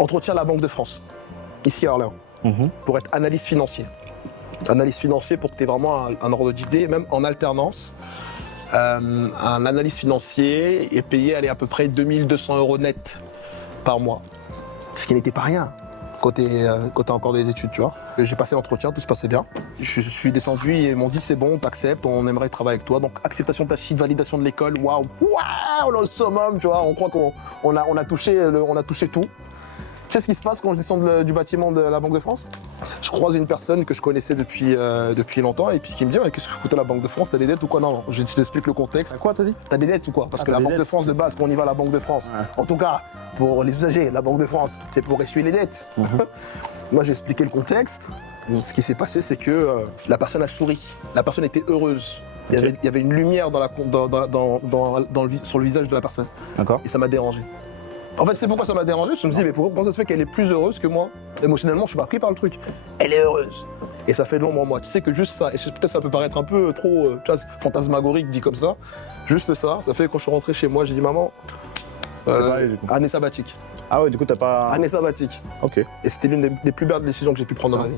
Entretien à la Banque de France, ici à Orléans, pour être analyste financier. Analyste financier pour que tu aies vraiment un ordre d'idée, même en alternance. Un analyste financier est payé à peu près 2200 € net par mois. Ce qui n'était pas rien quand t'as encore des études, tu vois. J'ai passé l'entretien, tout se passait bien. Je suis descendu et ils m'ont dit c'est bon, t'acceptes, on aimerait travailler avec toi. Donc acceptation tacite, validation de l'école, waouh, on est au summum, tu vois. On croit qu'on a touché tout. Tu sais ce qui se passe quand je descends du bâtiment de la Banque de France? Je croise une personne que je connaissais depuis longtemps et puis qui me dit ouais, qu'est-ce que vous foutez à la Banque de France? T'as des dettes ou quoi? Non, je t'explique le contexte. Quoi, t'as dit? T'as des dettes ou quoi? Parce que la Banque de France de base, quand on y va à la Banque de France, en tout cas pour les usagers, la Banque de France, c'est pour essuyer les dettes. Moi j'ai expliqué le contexte. Ce qui s'est passé, c'est que la personne a souri. La personne était heureuse. Il y avait une lumière sur le visage de la personne. D'accord. Et ça m'a dérangé. En fait, c'est pourquoi ça m'a dérangé. Je me dis, mais comment ça se fait qu'elle est plus heureuse que moi? Émotionnellement, je suis pas pris par le truc. Elle est heureuse. Et ça fait de l'ombre en moi. Tu sais que juste ça, et peut-être ça peut paraître un peu trop tu vois, fantasmagorique dit comme ça. Juste ça fait que quand je suis rentré chez moi, j'ai dit, maman, année sabbatique. Ah ouais, du coup, t'as pas... Année sabbatique. Ok. Et c'était l'une des plus belles décisions que j'ai pu prendre dans ma vie.